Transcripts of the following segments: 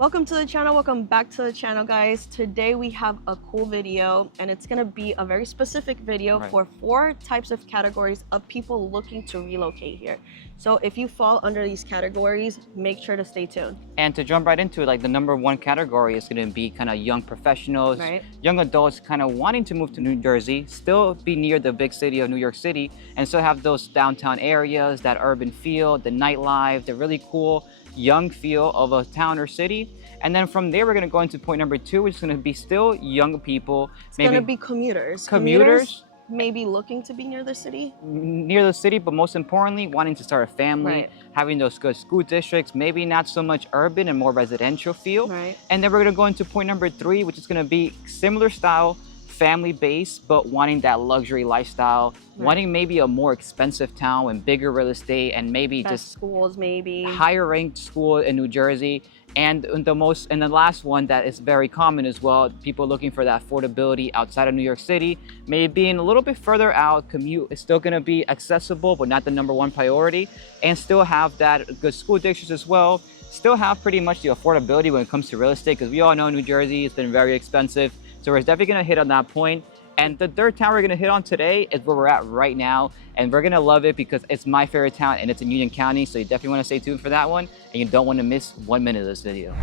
Welcome to the channel, welcome back to the channel, guys. Today we have a cool video and it's gonna be a very specific video for 4 types of categories of people looking to relocate here. So if you fall under these categories, make sure to stay tuned. And to jump right into it, like the #1 category is gonna be kind of young professionals, young adults kind of wanting to move to New Jersey, still be near the big city of New York City, and still have those downtown areas, that urban feel, the nightlife, the really cool young feel of a town or city. And then from there, we're going to go into point #2, which is going to be still young people. It's going to be commuters maybe looking to be near the city, but most importantly, wanting to start a family, having those good school districts, maybe not so much urban and more residential feel. And then we're going to go into point #3, which is going to be similar style, family based, but wanting that luxury lifestyle, wanting maybe a more expensive town and bigger real estate, and maybe just schools, maybe higher ranked school in New Jersey. And the last one that is very common as well, people looking for that affordability outside of New York City, maybe being a little bit further out, commute is still going to be accessible, but not the #1 priority, and still have that good school districts as well. Still have pretty much the affordability when it comes to real estate, because we all know New Jersey has been very expensive. So we're definitely going to hit on that point. And the third town we're going to hit on today is where we're at right now. And we're going to love it because it's my favorite town and it's in Union County. So you definitely want to stay tuned for that one. And you don't want to miss 1 minute of this video.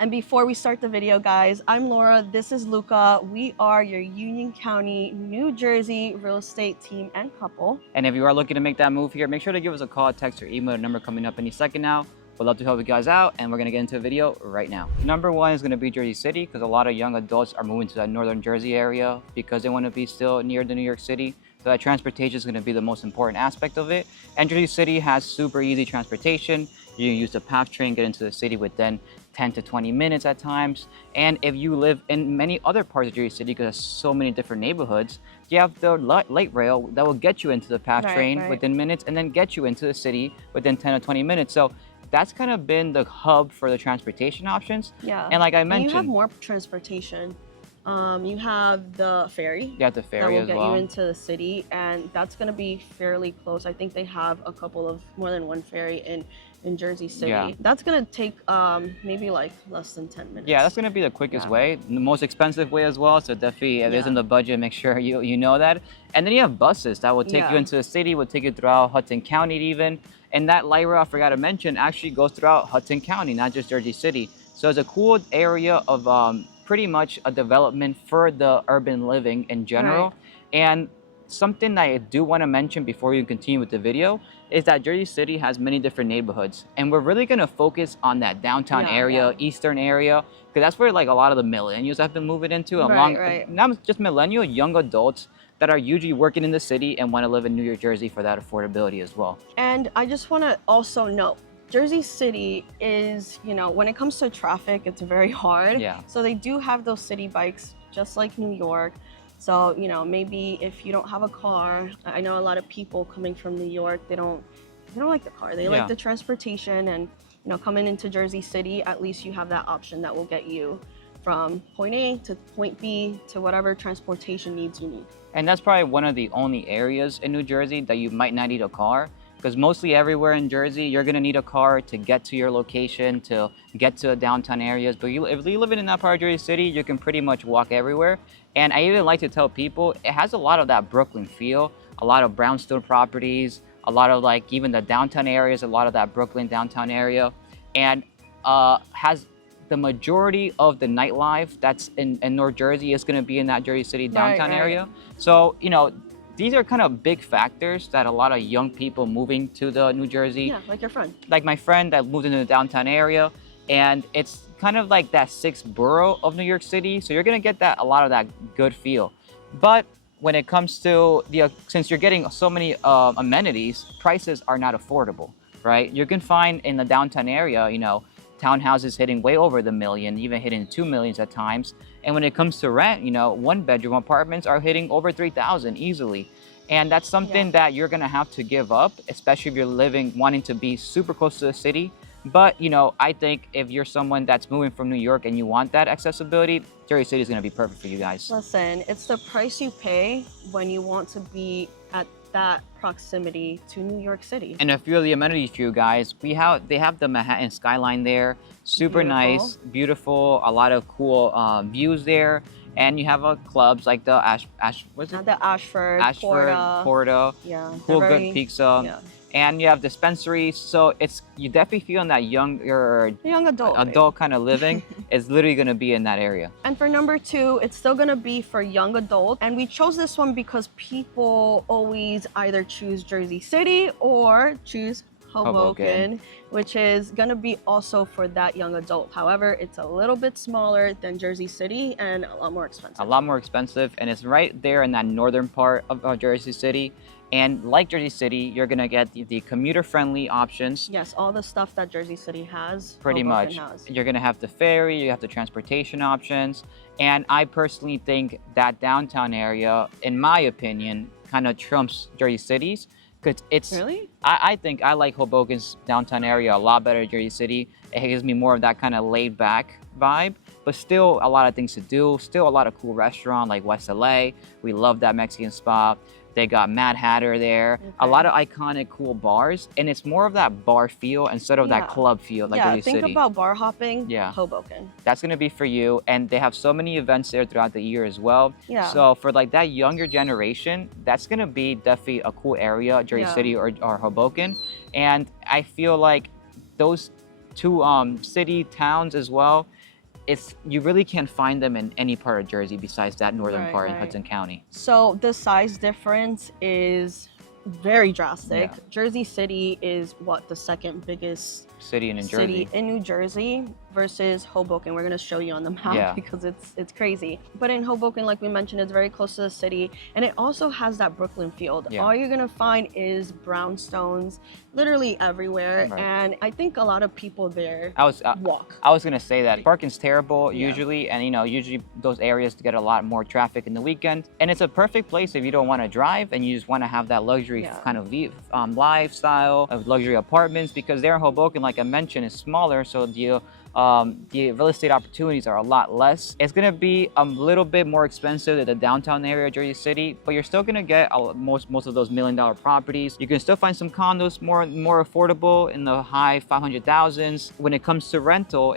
And before we start the video, guys, I'm Laura, this is Luca. We are your Union County, New Jersey real estate team and couple. And if you are looking to make that move here, make sure to give us a call, text, or email. The number coming up any second now. We'd love to help you guys out, and we're gonna get into a video right now. #1 is gonna be Jersey City, because a lot of young adults are moving to that northern Jersey area because they want to be still near the New York City. So that transportation is gonna be the most important aspect of it. And Jersey City has super easy transportation. You can use the PATH train, get into the city within 10 to 20 minutes at times. And if you live in many other parts of Jersey City, because there's so many different neighborhoods, you have the light rail that will get you into the PATH train within minutes, and then get you into the city within 10 to 20 minutes. So that's kind of been the hub for the transportation options. And like I mentioned, you have more transportation. You have the ferry. You have the ferry as well. That will get you into the city, and that's going to be fairly close. I think they have a couple of more than one ferry in Jersey City. That's going to take maybe like less than 10 minutes. Yeah, that's going to be the quickest way, the most expensive way as well. So definitely, if it is in the budget, make sure you know that. And then you have buses that will take you into the city, will take you throughout Hudson County even. And that light rail, I forgot to mention, actually goes throughout Hudson County, not just Jersey City. So it's a cool area of pretty much a development for the urban living in general. And something that I do want to mention before you continue with the video is that Jersey City has many different neighborhoods, and we're really going to focus on that downtown area, eastern area, because that's where like a lot of the millennials have been moving into, not just millennial, young adults that are usually working in the city and want to live in New York, Jersey for that affordability as well. And I just want to also note, Jersey City is, you know, when it comes to traffic, it's very hard. So they do have those city bikes, just like New York. So, you know, maybe if you don't have a car, I know a lot of people coming from New York, they don't like the car. They like the transportation, and, you know, coming into Jersey City, at least you have that option that will get you from point A to point B to whatever transportation needs you need. And that's probably one of the only areas in New Jersey that you might not need a car. Because mostly everywhere in Jersey, you're going to need a car to get to your location, to get to the downtown areas. But if you live in that part of Jersey City, you can pretty much walk everywhere. And I even like to tell people, it has a lot of that Brooklyn feel, a lot of brownstone properties, a lot of like even the downtown areas, a lot of that Brooklyn downtown area, and has the majority of the nightlife that's in North Jersey is going to be in that Jersey City downtown area. So, you know, these are kind of big factors that a lot of young people moving to the New Jersey. Yeah, like your friend. Like my friend that moved into the downtown area. And it's kind of like that 6th borough of New York City. So you're going to get a lot of that good feel. But when it comes to since you're getting so many amenities, prices are not affordable, right? You can find in the downtown area, you know, townhouses hitting way over the million, even hitting 2 millions at times. And when it comes to rent, you know, 1-bedroom apartments are hitting over 3,000 easily. And that's something that you're gonna have to give up, especially if you're wanting to be super close to the city, But, you know, I think if you're someone that's moving from New York and you want that accessibility, Jersey City is going to be perfect for you guys. Listen, it's the price you pay when you want to be at that proximity to New York City. And a few of the amenities for you guys, they have the Manhattan skyline there. Super nice, beautiful, a lot of cool views there. And you have clubs like the The Ashford, Porta. Yeah. Cool, good pizza. Yeah. And you have dispensaries, so you definitely feel that young adult kind of living is literally going to be in that area. And for number 2, it's still going to be for young adult, and we chose this one because people always either choose Jersey City or choose Hoboken, which is going to be also for that young adult. However, it's a little bit smaller than Jersey City and a lot more expensive. A lot more expensive, and it's right there in that northern part of Jersey City. And like Jersey City, you're gonna get the commuter-friendly options. Yes, all the stuff that Jersey City has. Pretty much. You're gonna have the ferry, you have the transportation options. And I personally think that downtown area, in my opinion, kind of trumps Jersey City's. Because it's really? I think I like Hoboken's downtown area a lot better than Jersey City. It gives me more of that kind of laid back vibe, but still a lot of things to do. Still a lot of cool restaurants like West LA. We love that Mexican spot. They got Mad Hatter there, a lot of iconic cool bars, and it's more of that bar feel instead of that club feel like Jersey City. Think about bar hopping, Hoboken. That's gonna be for you, and they have so many events there throughout the year as well. Yeah. So for like that younger generation, that's gonna be definitely a cool area, Jersey City or Hoboken, and I feel like those two city towns as well, you really can't find them in any part of Jersey besides that northern part in Hudson County. So the size difference is very drastic. Jersey City is the second biggest city in New Jersey versus Hoboken. We're going to show you on the map because it's crazy. But in Hoboken, like we mentioned, it's very close to the city, and it also has that Brooklyn feel. All you're going to find is brownstones literally everywhere, and I think a lot of people there walk. I was going to say that parking's terrible usually, and usually those areas get a lot more traffic in the weekend, and it's a perfect place if you don't want to drive and you just want to have that luxury kind of lifestyle of luxury apartments, because there in Hoboken, like I mentioned, is smaller, so the real estate opportunities are a lot less. It's gonna be a little bit more expensive than the downtown area of Jersey City, but you're still gonna get most of those $1 million properties. You can still find some condos more affordable in the high 500,000s. When it comes to rental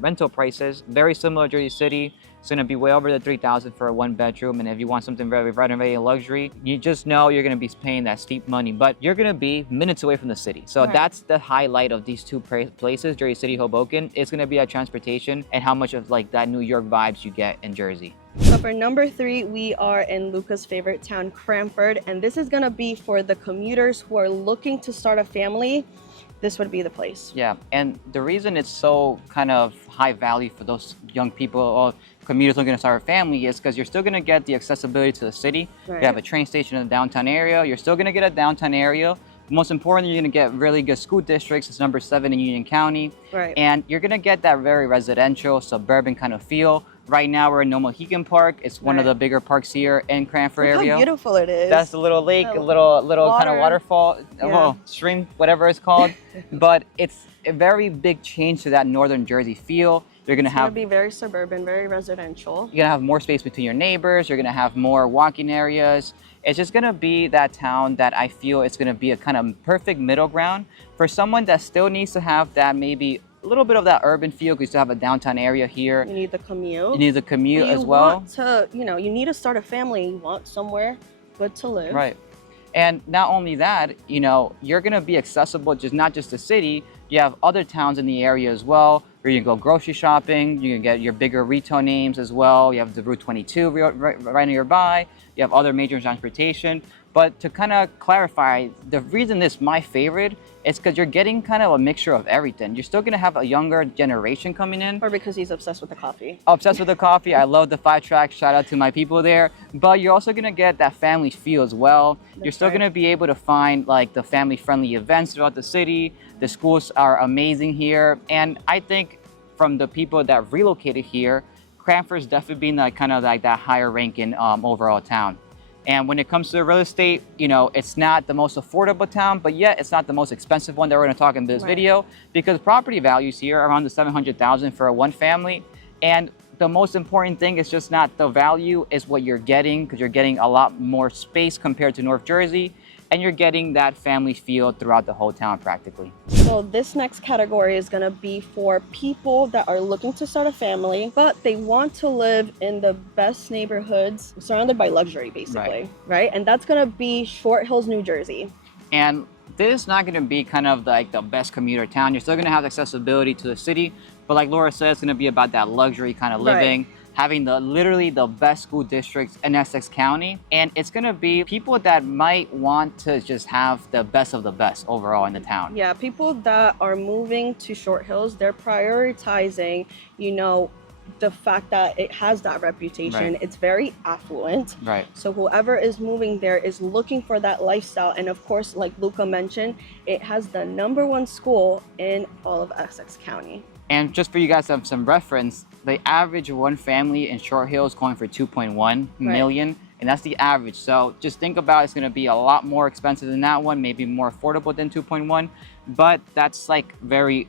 rental prices, very similar to Jersey City. It's gonna be way over the 3,000 for a 1-bedroom, and if you want something very renovated luxury, you just know you're gonna be paying that steep money, but you're gonna be minutes away from the city. So that's the highlight of these two places, Jersey City, Hoboken. It's gonna be that transportation and how much of like that New York vibes you get in Jersey. So for number 3, we are in Luca's favorite town, Cranford, and this is gonna be for the commuters who are looking to start a family. This would be the place. Yeah, and the reason it's so kind of high value for those young people or commuters looking to start a family is because you're still going to get the accessibility to the city. You have a train station in the downtown area. You're still going to get a downtown area. Most importantly, you're going to get really good school districts. It's number 7 in Union County. And you're going to get that very residential, suburban kind of feel. Right now, we're in No Mohican Park. It's one of the bigger parks here in Cranford area. How beautiful it is. That's the little lake, a little kind of waterfall, well, stream, whatever it's called. But it's a very big change to that northern Jersey feel. It's gonna be very suburban, very residential. You're gonna have more space between your neighbors. You're gonna have more walking areas. It's just gonna be that town that I feel it's gonna be a kind of perfect middle ground for someone that still needs to have that maybe a little bit of that urban feel, because you still have a downtown area here. You need the commute. You need the commute as well. You need to start a family. You want somewhere good to live. Right. And not only that, you're gonna be accessible, not just the city. You have other towns in the area as well, where you can go grocery shopping. You can get your bigger retail names as well. You have the Route 22 right nearby. You have other major transportation. But to kind of clarify, the reason this is my favorite is because you're getting kind of a mixture of everything. You're still going to have a younger generation coming in. Or because he's obsessed with the coffee. Obsessed with the coffee. I love the 5-track. Shout out to my people there. But you're also going to get that family feel as well. You're still going to be able to find like the family-friendly events throughout the city. The schools are amazing here. And I think from the people that relocated here, Cranford's definitely been kind of like that higher ranking overall town. And when it comes to real estate, you know, it's not the most affordable town, but yet it's not the most expensive one that we're going to talk in this video, because property values here are around the 700,000 for a one family. And the most important thing is just not the value, is what you're getting, because you're getting a lot more space compared to North Jersey, and you're getting that family feel throughout the whole town practically. So this next category is gonna be for people that are looking to start a family, but they want to live in the best neighborhoods surrounded by luxury, basically, right? And that's gonna be Short Hills, New Jersey. And this is not gonna be kind of like the best commuter town. You're still gonna have accessibility to the city, but like Laura said, it's gonna be about that luxury kind of living. Having literally the best school districts in Essex County. And it's gonna be people that might want to just have the best of the best overall in the town. Yeah, people that are moving to Short Hills, they're prioritizing, you know, the fact that it has that reputation. It's very affluent. So whoever is moving there is looking for that lifestyle. And of course, like Luca mentioned, it has the #1 school in all of Essex County. And just for you guys to have some reference, the average one family in Short Hills going for 2.1 million, and that's the average. So just think about, it's gonna be a lot more expensive than that one, maybe more affordable than 2.1, but that's like very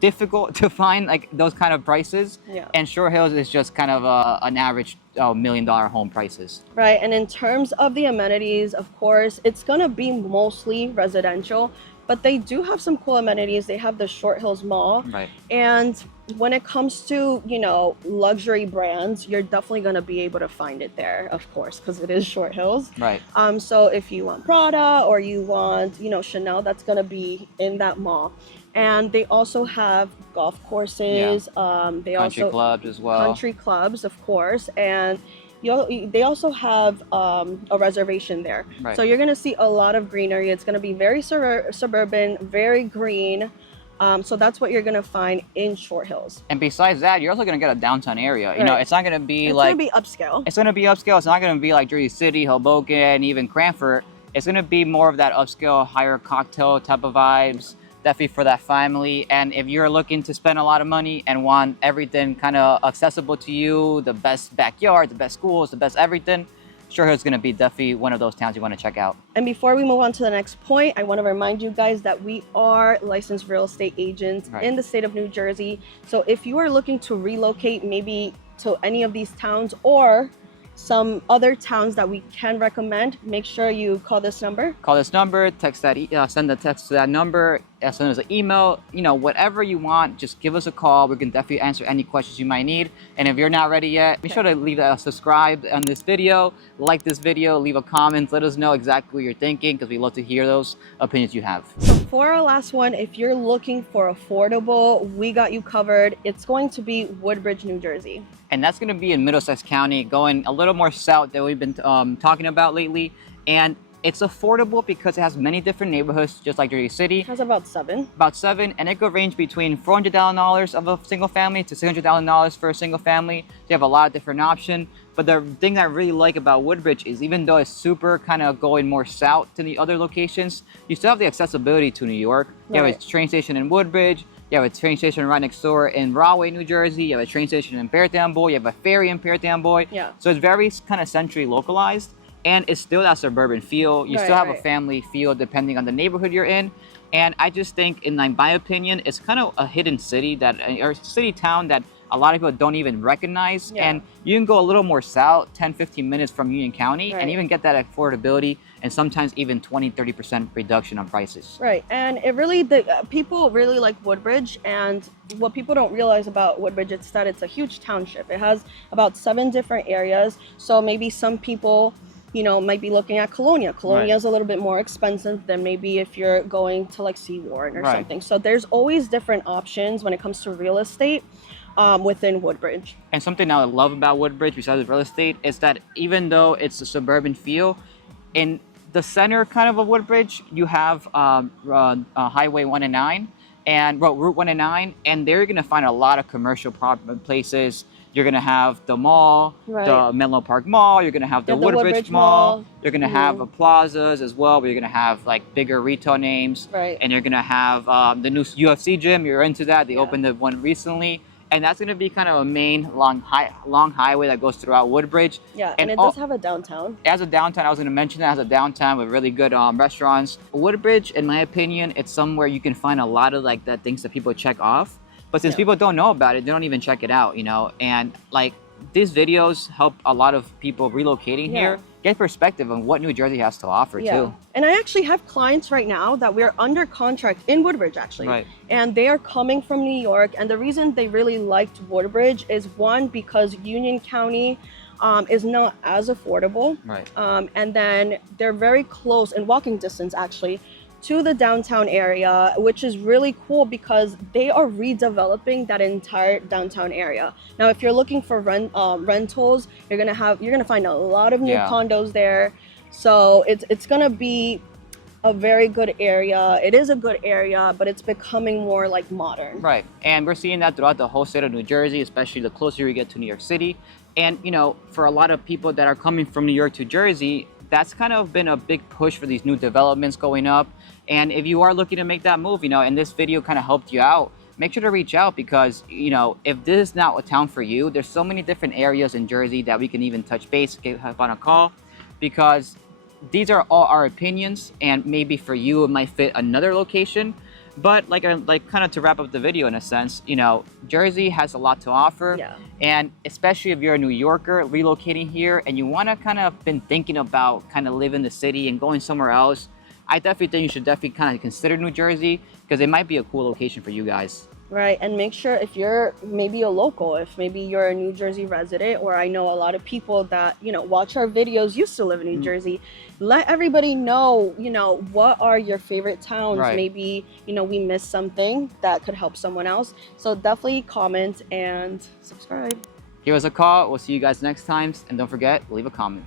difficult to find like those kind of prices. And Short Hills is just kind of an average $1 million home prices. And in terms of the amenities, of course, it's gonna be mostly residential, but they do have some cool amenities. They have the Short Hills Mall. And when it comes to, you know, luxury brands, you're definitely gonna be able to find it there, of course, because it is Short Hills. So if you want Prada or you want, you know, Chanel, that's gonna be in that mall. And they also have golf courses. They country clubs as well. Country clubs, of course. And they also have a reservation there. So you're gonna see a lot of greenery. It's gonna be very suburban, very green. So that's what you're gonna find in Short Hills. And besides that, you're also gonna get a downtown area. You know, it's not gonna be it's like— it's gonna be upscale. It's gonna be upscale. It's not gonna be like Jersey City, Hoboken, even Cranford. It's gonna be more of that upscale, higher cocktail type of vibes. Definitely for that family. And if you're looking to spend a lot of money and want everything kind of accessible to you, the best backyard, the best schools, the best everything, Short Hills is going to be definitely one of those towns you want to check out. And before we move on to the next point, I want to remind you guys that we are licensed real estate agents in the state of New Jersey. So if you are looking to relocate maybe to any of these towns or some other towns that we can recommend, make sure you call this number. Call this number, text that, send the text to that number, send us an email, you know, whatever you want, just give us a call. We can definitely answer any questions you might need. And if you're not ready yet, be sure to leave a subscribe on this video, like this video, leave a comment, let us know exactly what you're thinking, because we love to hear those opinions you have. So for our last one, if you're looking for affordable, we got you covered. It's going to be Woodbridge, New Jersey. And that's going to be in Middlesex County, going a little more south than we've been talking about lately. And it's affordable because it has many different neighborhoods, just like Jersey City. It has about 7. About 7, and it could range between $400,000 of a single family to $600,000 for a single family. So you have a lot of different options. But the thing that I really like about Woodbridge is, even though it's super kind of going more south than the other locations, you still have the accessibility to New York. You have a train station in Woodbridge. You have a train station right next door in Rahway, New Jersey. You have a train station in Perth-Amboy. You have a ferry in Perth-Amboy. So it's very kind of centrally localized, and it's still that suburban feel. You still have a family feel depending on the neighborhood you're in. And I just think, in my opinion, it's kind of a hidden city or city town that a lot of people don't even recognize. And you can go a little more south, 10-15 minutes from Union County, and even get that affordability, and sometimes even 20-30% reduction on prices. And it really, people really like Woodbridge. And what people don't realize about Woodbridge is that it's a huge township. It has about 7 different areas. So maybe some people, you know, might be looking at Colonia. Colonia is a little bit more expensive than maybe if you're going to like Seawarren or something. So there's always different options when it comes to real estate within Woodbridge. And something I love about Woodbridge, besides real estate, is that even though it's a suburban feel, in the center kind of Woodbridge, you have Highway 1 and 9 and Route 1 and 9, and there you're going to find a lot of commercial places. You're going to have the mall, the Menlo Park Mall. You're going to have the Woodbridge Mall. You're going to have plazas as well, where you're going to have like bigger retail names. And you're going to have the new UFC gym. You're into that. They opened the one recently. And that's going to be kind of a main long highway that goes throughout Woodbridge. Yeah, and it does have a downtown. It has a downtown. I was going to mention that it has a downtown with really good restaurants. Woodbridge, in my opinion, it's somewhere you can find a lot of like the things that people check off. But since people don't know about it, they don't even check it out, you know? And like these videos help a lot of people relocating here get perspective on what New Jersey has to offer too. And I actually have clients right now that we're under contract in Woodbridge actually. Right. And they are coming from New York. And the reason they really liked Woodbridge is one, because Union County is not as affordable. Right. And then they're very close in walking distance actually to the downtown area, which is really cool because they are redeveloping that entire downtown area. Now, if you're looking for rentals, you're gonna find a lot of new condos there. So it's gonna be a very good area. It is a good area, but it's becoming more like modern. Right, and we're seeing that throughout the whole state of New Jersey, especially the closer you get to New York City. And you know, for a lot of people that are coming from New York to Jersey, that's kind of been a big push for these new developments going up. And if you are looking to make that move, you know, and this video kind of helped you out, make sure to reach out because, you know, if this is not a town for you, there's so many different areas in Jersey that we can even touch base, hop on a call, because these are all our opinions and maybe for you it might fit another location. But like kind of to wrap up the video in a sense, you know, Jersey has a lot to offer. And especially if you're a New Yorker relocating here and you want to kind of been thinking about kind of living in the city and going somewhere else, I definitely think you should definitely kind of consider New Jersey because it might be a cool location for you guys. Right, and make sure if you're maybe a local, if maybe you're a New Jersey resident, or I know a lot of people that, you know, watch our videos used to live in New Jersey, let everybody know, you know, what are your favorite towns? Maybe, you know, we missed something that could help someone else. So definitely comment and subscribe. Give us a call. We'll see you guys next time. And don't forget, leave a comment.